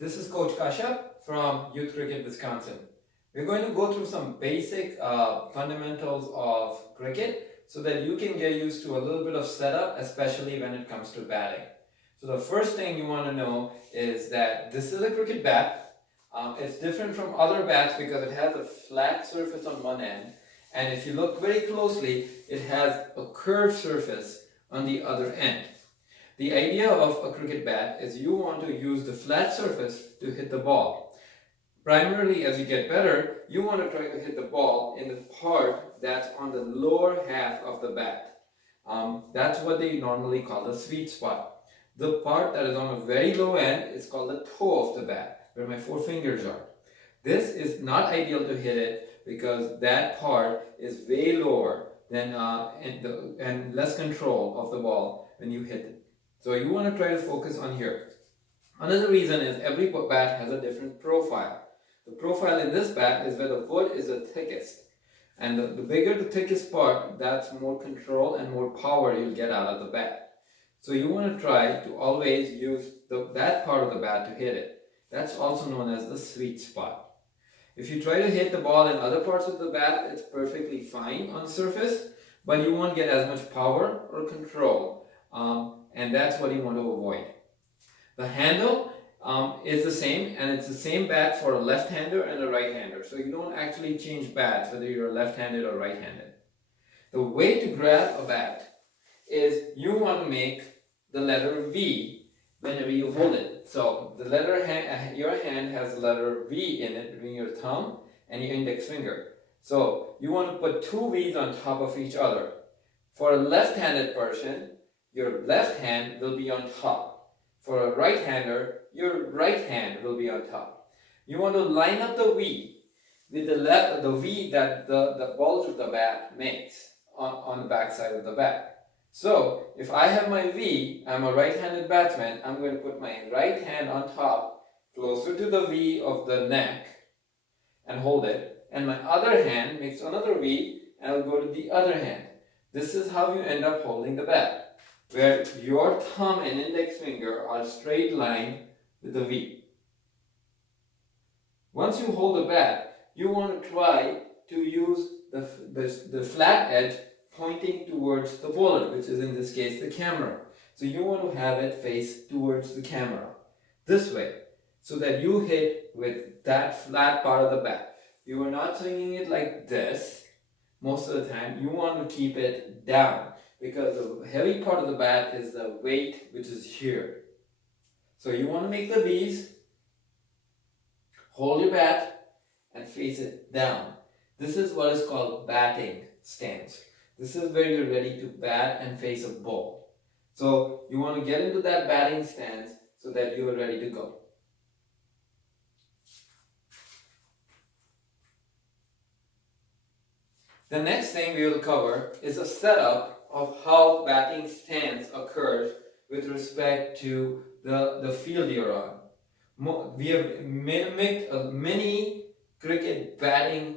This is Coach Kashyap from Youth Cricket Wisconsin. We're going to go through some basic fundamentals of cricket so that you can get used to a little bit of setup, especially when it comes to batting. So the first thing you want to know is that this is a cricket bat. It's different from other bats because it has a flat surface on one end, and if you look very closely, it has a curved surface on the other end. The idea of a cricket bat is you want to use the flat surface to hit the ball. Primarily, as you get better, you want to try to hit the ball in the part that's on the lower half of the bat. That's what they normally call the sweet spot. The part that is on the very low end is called the toe of the bat, where my four fingers are. This is not ideal to hit it because that part is way lower than and less control of the ball when you hit it. So you want to try to focus on here. Another reason is every bat has a different profile. The profile in this bat is where the wood is the thickest. And the bigger the thickest part, that's more control and more power you'll get out of the bat. So you want to try to always use that part of the bat to hit it. That's also known as the sweet spot. If you try to hit the ball in other parts of the bat, it's perfectly fine on surface, but you won't get as much power or control. And that's what you want to avoid. The handle is the same, and it's the same bat for a left-hander and a right-hander. So you don't actually change bats whether you're left-handed or right-handed. The way to grab a bat is you want to make the letter V whenever you hold it. So the your hand has the letter V in it between your thumb and your index finger. So you want to put two V's on top of each other. For a left-handed person, your left hand will be on top. For a right-hander, your right hand will be on top. You want to line up the V with the V that the bulge of the bat makes on the back side of the bat. So if I have my V, I'm a right-handed batsman, I'm going to put my right hand on top, closer to the V of the neck, and hold it. And my other hand makes another V, and I'll go to the other hand. This is how you end up holding the bat, where your thumb and index finger are straight line with the V. Once you hold the bat, you want to try to use the flat edge pointing towards the bowler, which is in this case the camera. So you want to have it face towards the camera, this way, so that you hit with that flat part of the bat. You are not swinging it like this most of the time. You want to keep it down, because the heavy part of the bat is the weight which is here. So you want to make the V's, hold your bat, and face it down. This is what is called batting stance. This is where you're ready to bat and face a ball. So you want to get into that batting stance so that you are ready to go. The next thing we will cover is a setup of how batting stance occurs with respect to the field you're on. We have mimicked a mini cricket batting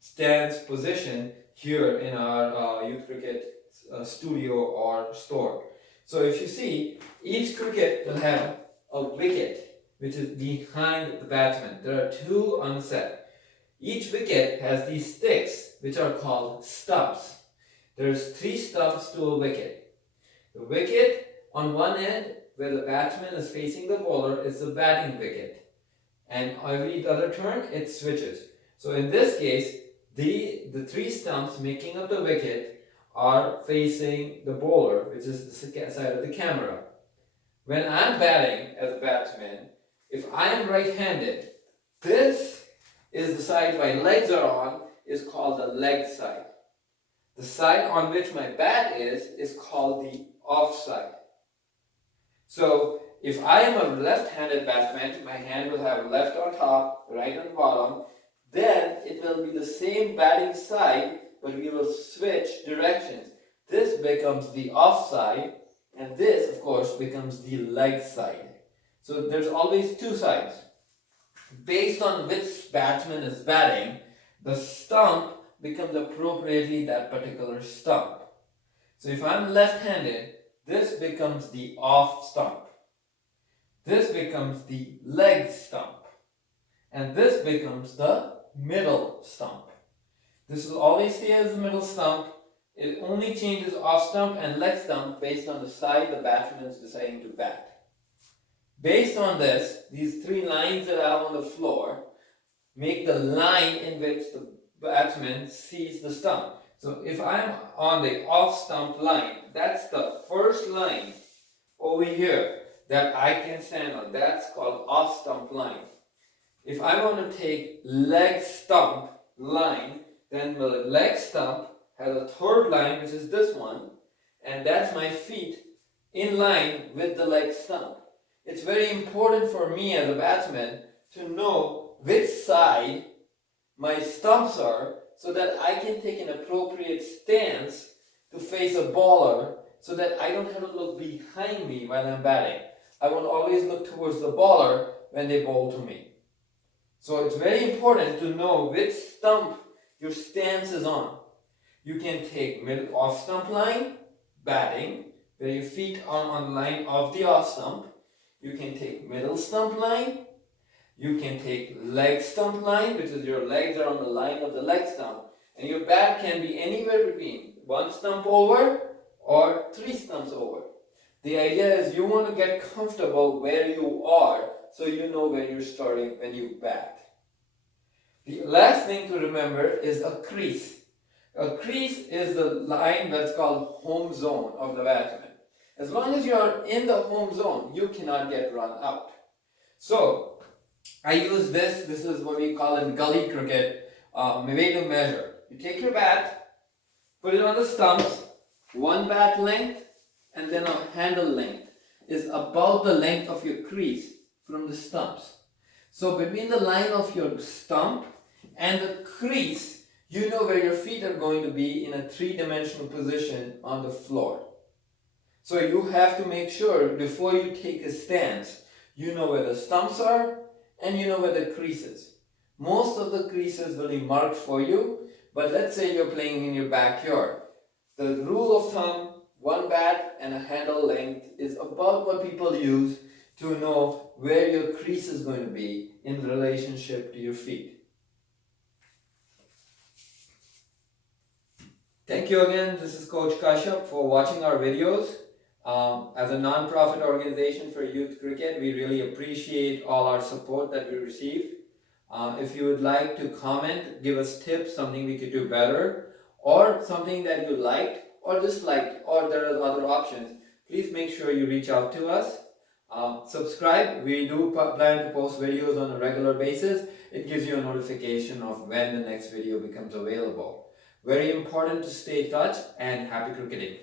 stance position here in our youth cricket studio or store. So if you see, each cricket will have a wicket which is behind the batsman. There are two on set. Each wicket has these sticks which are called stumps. There's 3 stumps to a wicket. The wicket on one end where the batsman is facing the bowler is the batting wicket, and every other turn it switches. So in this case, the 3 stumps making up the wicket are facing the bowler, which is the side of the camera. When I'm batting as a batsman, if I am right-handed, this is the side my legs are on, is called the leg side. The side on which my bat is called the offside. So if I am a left-handed batsman, my hand will have left on top, right on bottom. Then it will be the same batting side, but we will switch directions. This becomes the offside, and this, of course, becomes the leg side. So there's always 2 sides. Based on which batsman is batting, the stump becomes appropriately that particular stump. So if I'm left-handed, this becomes the off stump. This becomes the leg stump. And this becomes the middle stump. This will always stay as the middle stump. It only changes off stump and leg stump based on the side the batsman is deciding to bat. Based on this, these three lines that I have on the floor make the line in which the batsman sees the stump. So if I'm on the off stump line, that's the first line over here that I can stand on. That's called off stump line. If I want to take leg stump line, then the leg stump has a third line, which is this one, and that's my feet in line with the leg stump. It's very important for me as a batsman to know which side my stumps are so that I can take an appropriate stance to face a bowler so that I don't have to look behind me while I'm batting. I will always look towards the bowler when they bowl to me. So it's very important to know which stump your stance is on. You can take middle off stump line, batting, where your feet are on the line of the off stump. You can take middle stump line. You can take leg stump line, which is your legs are on the line of the leg stump. And your bat can be anywhere between one stump over or three stumps over. The idea is you want to get comfortable where you are so you know where you're starting when you bat. The last thing to remember is a crease. A crease is the line that's called home zone of the batsman. As long as you're in the home zone, you cannot get run out. So, I use this is what we call in gully cricket, way to measure. You take your bat, put it on the stumps, one bat length, and then a handle length is about the length of your crease from the stumps. So between the line of your stump and the crease, you know where your feet are going to be in a three-dimensional position on the floor. So you have to make sure before you take a stance, you know where the stumps are and you know where the crease is. Most of the creases will be marked for you, but let's say you're playing in your backyard. The rule of thumb, one bat and a handle length is about what people use to know where your crease is going to be in relationship to your feet. Thank you again. This is Coach Kashyap for watching our videos. As a non-profit organization for youth cricket, we really appreciate all our support that we receive. If you would like to comment, give us tips, something we could do better, or something that you liked or disliked, or there are other options, please make sure you reach out to us. Subscribe. We do plan to post videos on a regular basis. It gives you a notification of when the next video becomes available. Very important to stay in touch, and happy cricketing.